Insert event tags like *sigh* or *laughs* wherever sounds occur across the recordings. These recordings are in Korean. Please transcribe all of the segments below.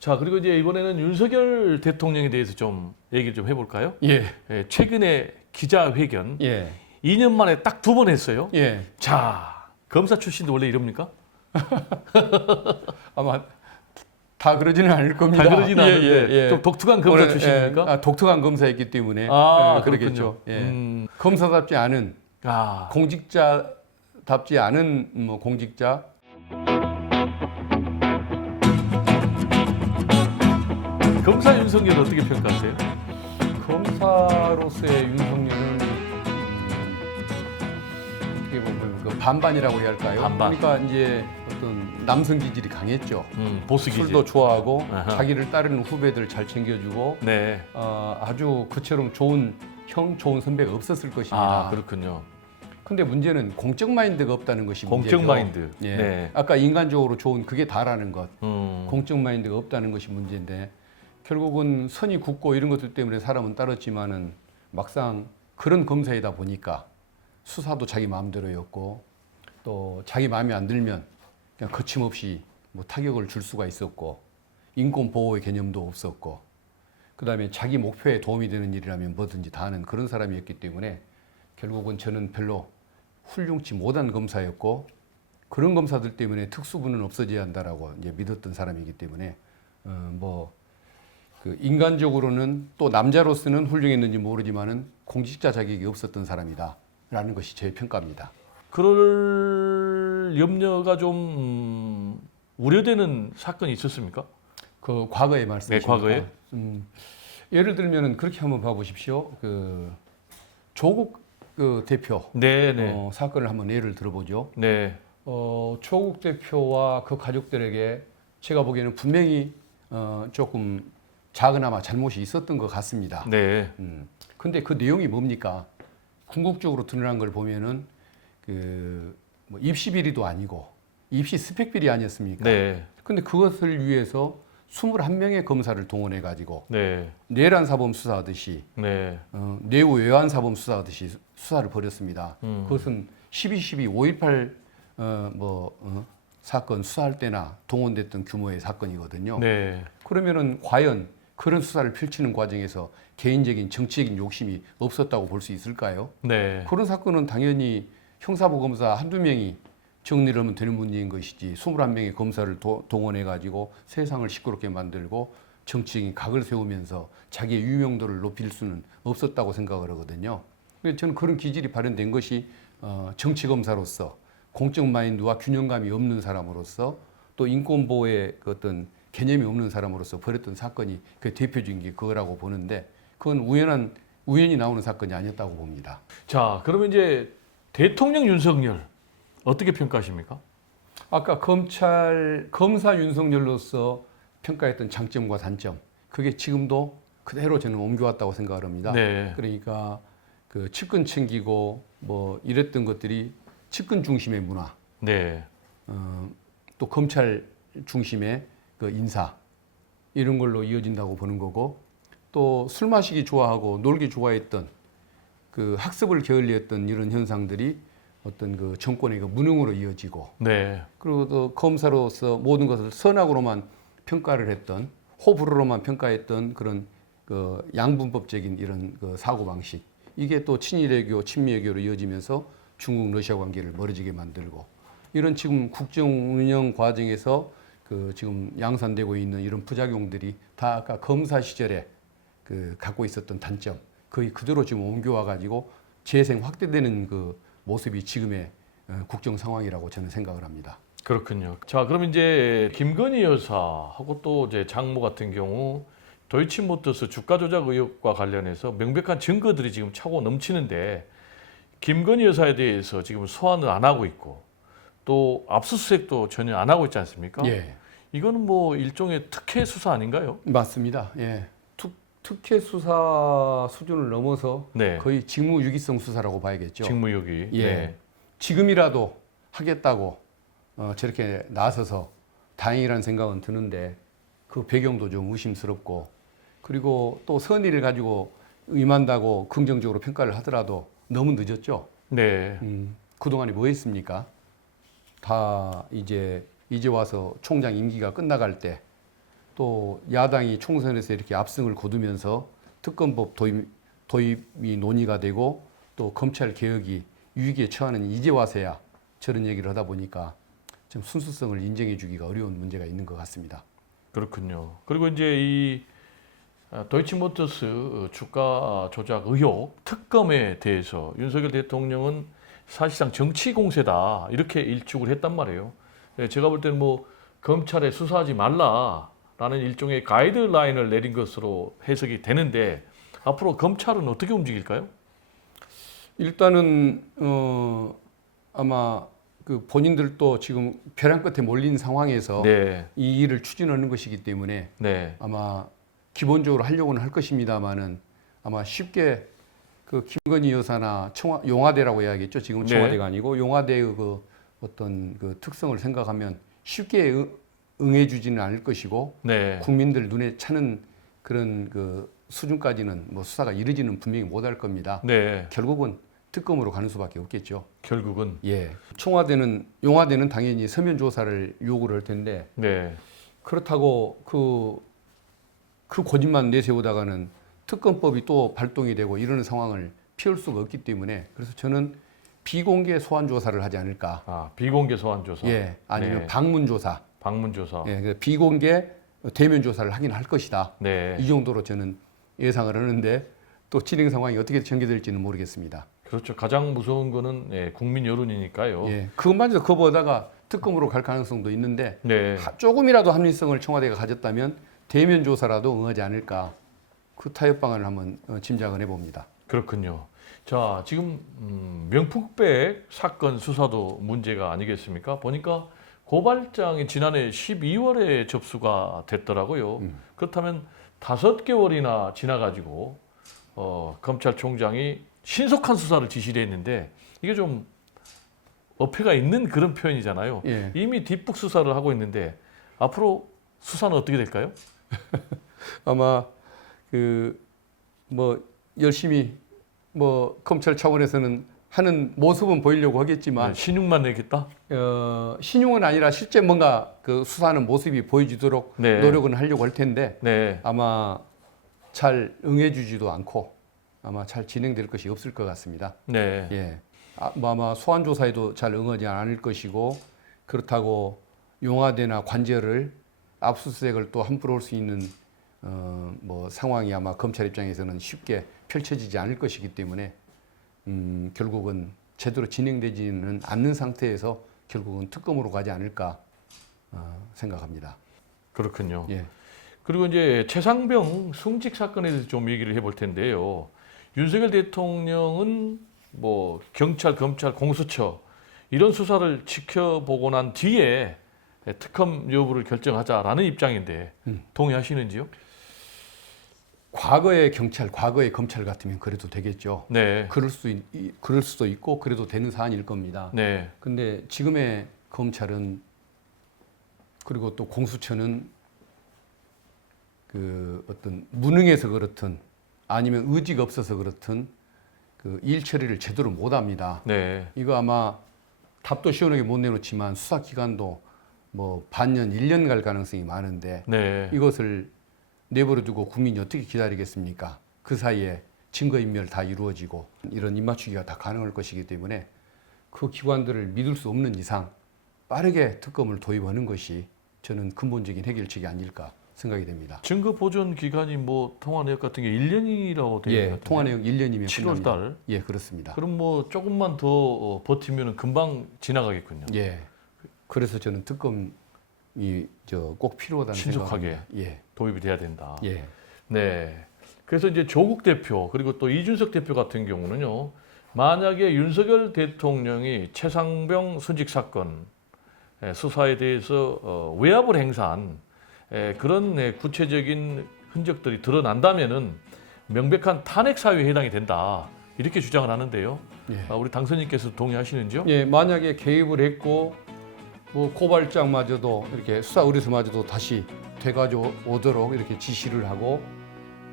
자 그리고 이제 이번에는 윤석열 대통령에 대해서 좀 얘기를 좀 해볼까요? 예, 예, 최근에 기자회견 예, 2년 만에 딱 두 번 했어요. 예. 자 검사 출신도 원래 이럽니까? *laughs* 아마 다 그러지는 않을 겁니다. 다 그러진 *laughs* 예, 않은데 예, 예. 좀 독특한 검사 오늘, 출신입니까? 예, 아, 독특한 검사였기 때문에 아, 예, 그러겠죠. 예. 음, 검사답지 않은 아, 공직자답지 않은 뭐 공직자 검사 윤석열 어떻게 평가하세요? 검사로서의 윤석열은 음, 어떻게 보면 그 반반이라고 해야 할까요? 반반. 그러니까 이제 어떤 남성 기질이 강했죠. 음, 보수 기질. 술도 좋아하고 아하. 자기를 따르는 후배들 잘 챙겨주고 네. 어, 아주 그처럼 좋은 형, 좋은 선배가 없었을 것입니다. 아 그렇군요. 근데 문제는 공적 마인드가 없다는 것이 공적 문제죠. 마인드. 예. 네. 아까 인간적으로 좋은 그게 다라는 것. 음, 공적 마인드가 없다는 것이 문제인데 결국은 선이 굳고 이런 것들 때문에 사람은 따랐지만은 막상 그런 검사이다 보니까 수사도 자기 마음대로였고 또 자기 마음에 안 들면 그냥 거침없이 뭐 타격을 줄 수가 있었고 인권 보호의 개념도 없었고 그다음에 자기 목표에 도움이 되는 일이라면 뭐든지 다 하는 그런 사람이었기 때문에 결국은 저는 별로 훌륭치 못한 검사였고 그런 검사들 때문에 특수부는 없어져야 한다라고 이제 믿었던 사람이기 때문에 어, 뭐 그 인간적으로는 또 남자로서는 훌륭했는지 모르지만은 공직자 자격이 없었던 사람이다라는 것이 제 평가입니다. 그럴 염려가 좀 음, 우려되는 사건이 있었습니까? 그 과거의 말씀이십니까? 네, 과거에. 음, 예를 들면은 그렇게 한번 봐보십시오. 그 조국 그 대표 네, 네, 어, 사건을 한번 예를 들어보죠. 네, 어, 조국 대표와 그 가족들에게 제가 보기에는 분명히 어, 조금 작은아마 잘못이 있었던 것 같습니다. 네, 음. 근데 그 내용이 뭡니까? 궁극적으로 드러난 걸 보면은 그뭐 입시 비리도 아니고 입시 스펙 비리 아니었습니까? 네, 근데 그것을 위해서 21명의 검사를 동원해 가지고 네, 내란 사범 수사하듯이 네, 어, 내후 외환 사범 수사하듯이 수- 수사를 벌였습니다. 음. 그것은 12.12 5.18 어, 뭐 어, 사건 수사할 때나 동원됐던 규모의 사건이거든요. 네, 그러면은 과연 그런 수사를 펼치는 과정에서 개인적인 정치적인 욕심이 없었다고 볼 수 있을까요? 네, 그런 사건은 당연히 형사부 검사 한두 명이 정리를 하면 되는 문제인 것이지 21명의 검사를 도- 동원해가지고 세상을 시끄럽게 만들고 정치적인 각을 세우면서 자기의 유명도를 높일 수는 없었다고 생각을 하거든요. 근데 저는 그런 기질이 발현된 것이 어, 정치검사로서 공적 마인드와 균형감이 없는 사람으로서 또 인권보호의 그 어떤 개념이 없는 사람으로서 벌였던 사건이 그 대표적인 게 그거라고 보는데 그건 우연한 우연히 나오는 사건이 아니었다고 봅니다. 자, 그러면 이제 대통령 윤석열 어떻게 평가하십니까? 아까 검찰 검사 윤석열로서 평가했던 장점과 단점 그게 지금도 그대로 저는 옮겨왔다고 생각을 합니다. 네, 그러니까 그 측근 챙기고 뭐 이랬던 것들이 측근 중심의 문화, 네, 어, 또 검찰 중심의 그 인사 이런 걸로 이어진다고 보는 거고 또 술 마시기 좋아하고 놀기 좋아했던 그 학습을 게을리했던 이런 현상들이 어떤 그 정권의 그 무능으로 이어지고 네, 그리고 또 검사로서 모든 것을 선악으로만 평가를 했던 호불호로만 평가했던 그런 그 양분법적인 이런 그 사고 방식 이게 또 친일외교, 친미외교로 이어지면서 중국 러시아 관계를 멀어지게 만들고 이런 지금 국정 운영 과정에서 그 지금 양산되고 있는 이런 부작용들이 다 아까 검사 시절에 그 갖고 있었던 단점 거의 그대로 지금 옮겨와 가지고 재생 확대되는 그 모습이 지금의 어, 국정 상황이라고 저는 생각을 합니다. 그렇군요. 자, 그럼 이제 김건희 여사하고 또 이제 장모 같은 경우 도이치모터스 주가 조작 의혹과 관련해서 명백한 증거들이 지금 차고 넘치는데 김건희 여사에 대해서 지금 소환을 안 하고 있고 또 압수수색도 전혀 안 하고 있지 않습니까? 예, 이거는 뭐 일종의 특혜 수사 아닌가요? 맞습니다. 예, 특, 특혜 수사 수준을 넘어서 네. 거의 직무 유기성 수사라고 봐야겠죠. 직무유기. 예. 네. 지금이라도 하겠다고 어, 저렇게 나서서 다행이라는 생각은 드는데 그 배경도 좀 의심스럽고 그리고 또 선의를 가지고 임한다고 긍정적으로 평가를 하더라도 너무 늦었죠. 네. 음, 그동안에 뭐 했습니까? 다 이제 이제 와서 총장 임기가 끝나갈 때 또 야당이 총선에서 이렇게 압승을 거두면서 특검법 도입, 도입이 논의가 되고 또 검찰 개혁이 위기에 처하는 이제 와서야 저런 얘기를 하다 보니까 좀 순수성을 인정해 주기가 어려운 문제가 있는 것 같습니다. 그렇군요. 그리고 이제 이 아, 도이치모터스 주가 조작 의혹 특검에 대해서 윤석열 대통령은 사실상 정치 공세다 이렇게 일축을 했단 말이에요. 네, 제가 볼 때는 뭐 검찰에 수사하지 말라라는 일종의 가이드라인을 내린 것으로 해석이 되는데 앞으로 검찰은 어떻게 움직일까요? 일단은 어 아마 그 본인들도 지금 벼랑 끝에 몰린 상황에서 네, 이 일을 추진하는 것이기 때문에 네, 아마 기본적으로 하려고는 할 것입니다만은 아마 쉽게 그 김건희 여사나 청와, 용화대라고 해야겠죠. 지금 네. 청와대가 아니고 용화대의 그 어떤 그 특성을 생각하면 쉽게 응, 응해주지는 않을 것이고 네, 국민들 눈에 차는 그런 그 수준까지는 뭐 수사가 이르지는 분명히 못할 겁니다. 네. 결국은 특검으로 가는 수밖에 없겠죠. 결국은 예. 청와대는 용화대는 당연히 서면 조사를 요구를 할 텐데 네, 그렇다고 그, 그 고집만 내세우다가는 특검법이 또 발동이 되고 이러는 상황을 피할 수가 없기 때문에 그래서 저는 비공개 소환 조사를 하지 않을까. 아 비공개 소환 조사, 예. 아니면 네. 방문 조사. 방문 조사, 예. 비공개 대면 조사를 하긴 할 것이다. 네. 이 정도로 저는 예상을 하는데 또 진행 상황이 어떻게 전개될지는 모르겠습니다. 그렇죠. 가장 무서운 거는 예, 국민 여론이니까요. 예. 그것만 해도 그거보다가 특검으로 갈 가능성도 있는데 네. 하- 조금이라도 합리성을 청와대가 가졌다면 대면 조사라도 응하지 않을까 그 타협 방안을 한번 어, 짐작을 해봅니다. 그렇군요. 자, 지금 음, 명품백 사건 수사도 문제가 아니겠습니까? 보니까 고발장이 지난해 12월에 접수가 됐더라고요. 음. 그렇다면 다섯 개월이나 지나가지고 어, 검찰총장이 신속한 수사를 지시를 했는데 이게 좀 어폐가 있는 그런 표현이잖아요. 예. 이미 뒷북 수사를 하고 있는데 앞으로 수사는 어떻게 될까요? *laughs* 아마 그 뭐 열심히 뭐 검찰 차원에서는 하는 모습은 보이려고 하겠지만 네, 신용만 내겠다? 어, 신용은 아니라 실제 뭔가 그 수사하는 모습이 보여지도록 네. 노력은 하려고 할 텐데 네. 아마 잘 응해주지도 않고 아마 잘 진행될 것이 없을 것 같습니다. 네. 예. 아, 뭐 아마 소환 조사에도 잘 응하지 않을 것이고 그렇다고 용화대나 관절을 압수수색을 또 함부로 할수 있는 어, 뭐 상황이 아마 검찰 입장에서는 쉽게 펼쳐지지 않을 것이기 때문에 음, 결국은 제대로 진행되지는 않는 상태에서 결국은 특검으로 가지 않을까 어, 생각합니다. 그렇군요. 예. 그리고 이제 최상병 승직 사건에 대해서 좀 얘기를 해볼 텐데요. 윤석열 대통령은 뭐 경찰, 검찰, 공수처 이런 수사를 지켜보고 난 뒤에 특검 여부를 결정하자라는 입장인데 음. 동의하시는지요? 과거의 경찰, 과거의 검찰 같으면 그래도 되겠죠. 네, 그럴 수 있, 이- 그럴 수도 있고 그래도 되는 사안일 겁니다. 네, 근데 지금의 검찰은 그리고 또 공수처는 그 어떤 무능해서 그렇든 아니면 의지가 없어서 그렇든 그 일 처리를 제대로 못 합니다. 네, 이거 아마 답도 시원하게 못 내놓지만 수사 기간도 뭐 반년, 1년 갈 가능성이 많은데 네, 이것을 내버려 두고 국민이 어떻게 기다리겠습니까? 그 사이에 증거인멸 다 이루어지고 이런 입맞추기가 다 가능할 것이기 때문에 그 기관들을 믿을 수 없는 이상 빠르게 특검을 도입하는 것이 저는 근본적인 해결책이 아닐까 생각이 됩니다. 증거 보존 기간이 뭐 통화 내역 같은 게 1년이라고 되어 예, 있는 통화 내역 1년이면 7월 달. 예, 그렇습니다. 그럼 뭐 조금만 더 어, 버티면 금방 지나가겠군요. 예. 그래서 저는 특검 이저꼭 필요하다는 신속하게. 예. 도입이 돼야 된다. 예. 네. 그래서 이제 조국 대표 그리고 또 이준석 대표 같은 경우는요. 만약에 윤석열 대통령이 최상병 순직 사건 에, 수사에 대해서 어, 외압을 행사한 에, 그런 에, 구체적인 흔적들이 드러난다면은 명백한 탄핵 사유에 해당이 된다. 이렇게 주장을 하는데요. 예. 아, 우리 당선인께서 동의하시는지요? 예, 만약에 개입을 했고 뭐 고발장마저도 이렇게 수사 의뢰서마저도 다시 돼가지고 오도록 이렇게 지시를 하고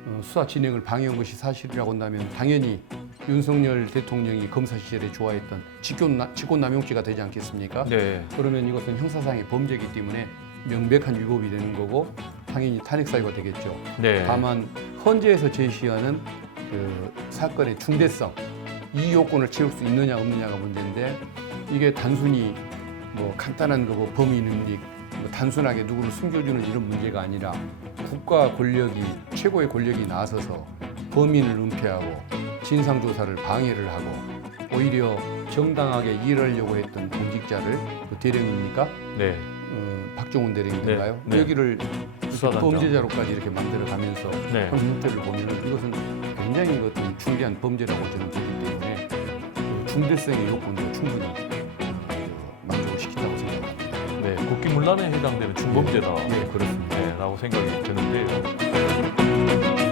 어, 수사 진행을 방해한 것이 사실이라고 한다면 당연히 윤석열 대통령이 검사 시절에 좋아했던 직권, 직권남용죄가 되지 않겠습니까? 네. 그러면 이것은 형사상의 범죄이기 때문에 명백한 위법이 되는 거고 당연히 탄핵 사유가 되겠죠. 네. 다만 헌재에서 제시하는 그 사건의 중대성 이 요건을 채울 수 있느냐 없느냐가 문제인데 이게 단순히 뭐 간단한 거뭐 범위 능력 뭐 단순하게 누구를 숨겨주는 이런 문제가 아니라 국가 권력이 최고의 권력이 나서서 범인을 은폐하고 진상 조사를 방해를 하고 오히려 정당하게 일하려고 했던 공직자를 그 대령입니까? 네. 어, 박종훈 대령인가요? 네, 네. 여기를 수사단장. 범죄자로까지 이렇게 만들어가면서 네. 한 형태를 보면 이것은 굉장히 그 어떤 중대한 범죄라고 저는 보기 때문에 그 중대성의 요건도 충분히 반란에 해당되는 중범죄다라고 네, 그렇습니다라고 네, 생각이 드는데요.